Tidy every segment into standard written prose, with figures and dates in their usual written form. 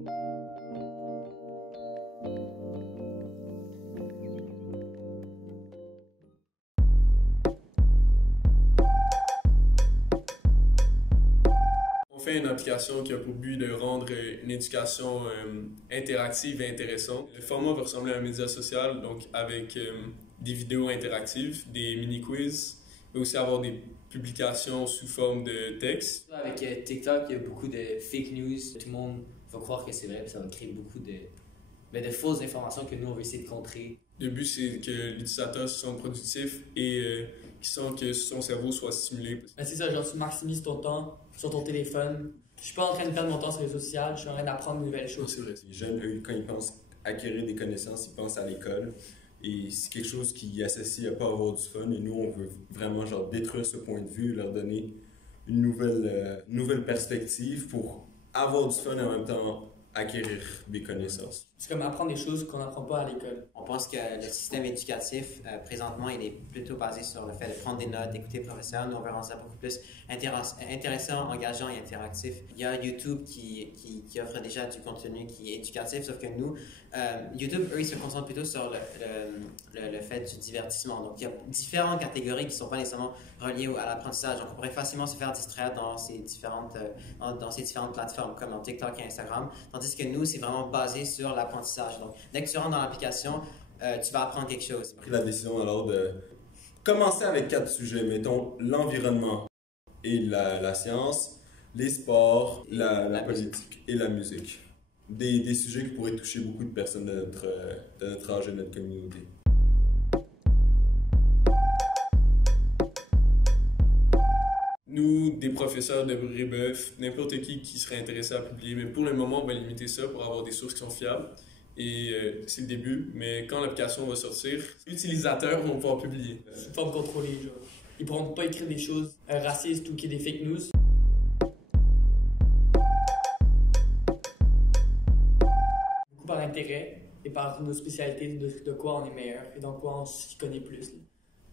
On fait une application qui a pour but de rendre une éducation interactive et intéressante. Le format va ressembler à un média social, donc avec des vidéos interactives, des mini-quiz, mais aussi avoir des publications sous forme de texte. Avec TikTok, il y a beaucoup de fake news. Tout le monde va croire que c'est vrai, puis ça va créer beaucoup de fausses informations que nous, on veut essayer de contrer. Le but, c'est que l'utilisateur se sente productif et qu'il sente que son cerveau soit stimulé. Ben c'est ça, genre tu maximises ton temps sur ton téléphone. Je suis pas en train de perdre mon temps sur les réseaux sociaux, je suis en train d'apprendre de nouvelles choses. C'est vrai. Les jeunes, eux, quand ils pensent acquérir des connaissances, ils pensent à l'école. Et c'est quelque chose qui associe à pas avoir du fun. Et nous, on veut vraiment genre détruire ce point de vue, leur donner une nouvelle perspective pour avoir du fun et en même temps acquérir des connaissances. C'est comme apprendre des choses qu'on n'apprend pas à l'école. On pense que le système éducatif, présentement, il est plutôt basé sur le fait de prendre des notes, d'écouter le professeur. Nous, on veut rendre ça beaucoup plus intéressant, engageant et interactif. Il y a YouTube qui offre déjà du contenu qui est éducatif, sauf que nous, YouTube, eux, ils se concentrent plutôt sur le fait du divertissement. Donc, il y a différentes catégories qui ne sont pas nécessairement reliées à l'apprentissage. Donc, on pourrait facilement se faire distraire dans ces différentes plateformes, comme dans TikTok et Instagram. Tandis que nous, c'est vraiment basé sur l'apprentissage. Donc, dès que tu rentres dans l'application, tu vas apprendre quelque chose. J'ai pris la décision alors de commencer avec 4 sujets. Mettons l'environnement et la science, les sports, la politique et la musique. Des sujets qui pourraient toucher beaucoup de personnes de notre âge et de notre communauté. Nous, des professeurs de Brébeuf, n'importe qui serait intéressé à publier, mais pour le moment, on va limiter ça pour avoir des sources qui sont fiables. Et c'est le début, mais quand l'application va sortir, les utilisateurs vont pouvoir publier. C'est une forme contrôlée, genre. Ils pourront pas écrire des choses racistes ou qui est des fake news. Beaucoup par intérêt et par nos spécialités de quoi on est meilleur et dans quoi on s'y connaît plus. Là.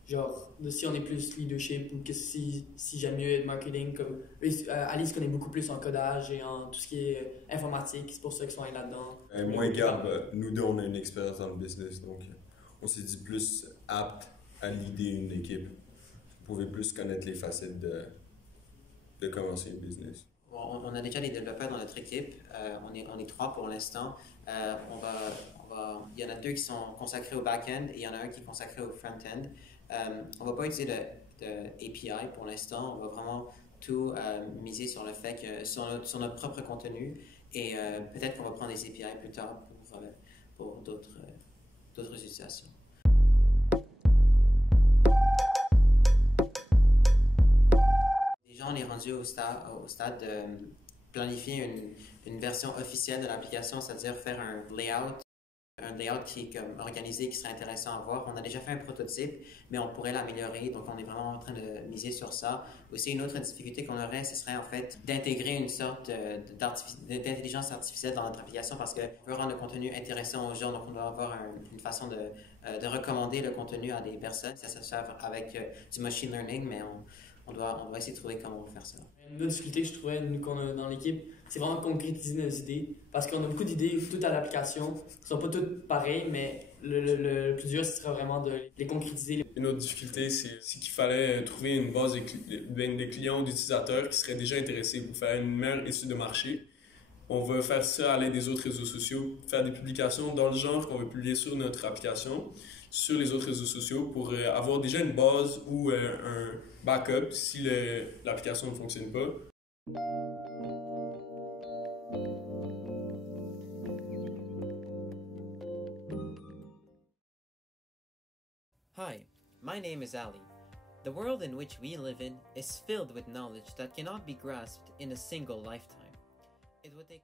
Genre, si on est plus leadership ou que si j'aime mieux être marketing, comme Alice connaît beaucoup plus en codage et en tout ce qui est informatique, c'est pour ça qu'ils sont là-dedans. Moi et Gab, nous deux, on a une expérience dans le business, donc on s'est dit plus apte à leader une équipe. Vous pouvez plus connaître les facettes de commencer un business. On a déjà des développeurs dans notre équipe. On est 3 pour l'instant. Il y en a 2 qui sont consacrés au back-end et il y en a un qui est consacré au front-end. On ne va pas utiliser de API pour l'instant. On va vraiment tout miser sur le fait que sur notre propre contenu et peut-être qu'on va prendre des API plus tard pour d'autres utilisations. Déjà, on est rendu au stade de planifier une version officielle de l'application, c'est-à-dire faire un layout qui est comme organisé, qui serait intéressant à voir. On a déjà fait un prototype, mais on pourrait l'améliorer, donc on est vraiment en train de miser sur ça. Aussi, une autre difficulté qu'on aurait, ce serait en fait d'intégrer une sorte d'intelligence artificielle dans notre application parce qu'on veut rendre le contenu intéressant aux gens, donc on doit avoir une façon de recommander le contenu à des personnes. Ça se fait avec du machine learning, mais on doit essayer de trouver comment on va faire ça. Une autre difficulté que je trouvais, nous, qu'on a dans l'équipe, c'est vraiment concrétiser nos idées. Parce qu'on a beaucoup d'idées, toutes à l'application. Elles ne sont pas toutes pareilles, mais le plus dur, ce sera vraiment de les concrétiser. Une autre difficulté, c'est qu'il fallait trouver une base de clients, d'utilisateurs qui seraient déjà intéressés pour faire une meilleure étude de marché. On va faire ça à l'aide des autres réseaux sociaux, faire des publications dans le genre qu'on va publier sur notre application, sur les autres réseaux sociaux pour avoir déjà une base ou un backup si l'application ne fonctionne pas. Hi, my name is Ali. The world in which we live in is filled with knowledge that cannot be grasped in a single lifetime. It would take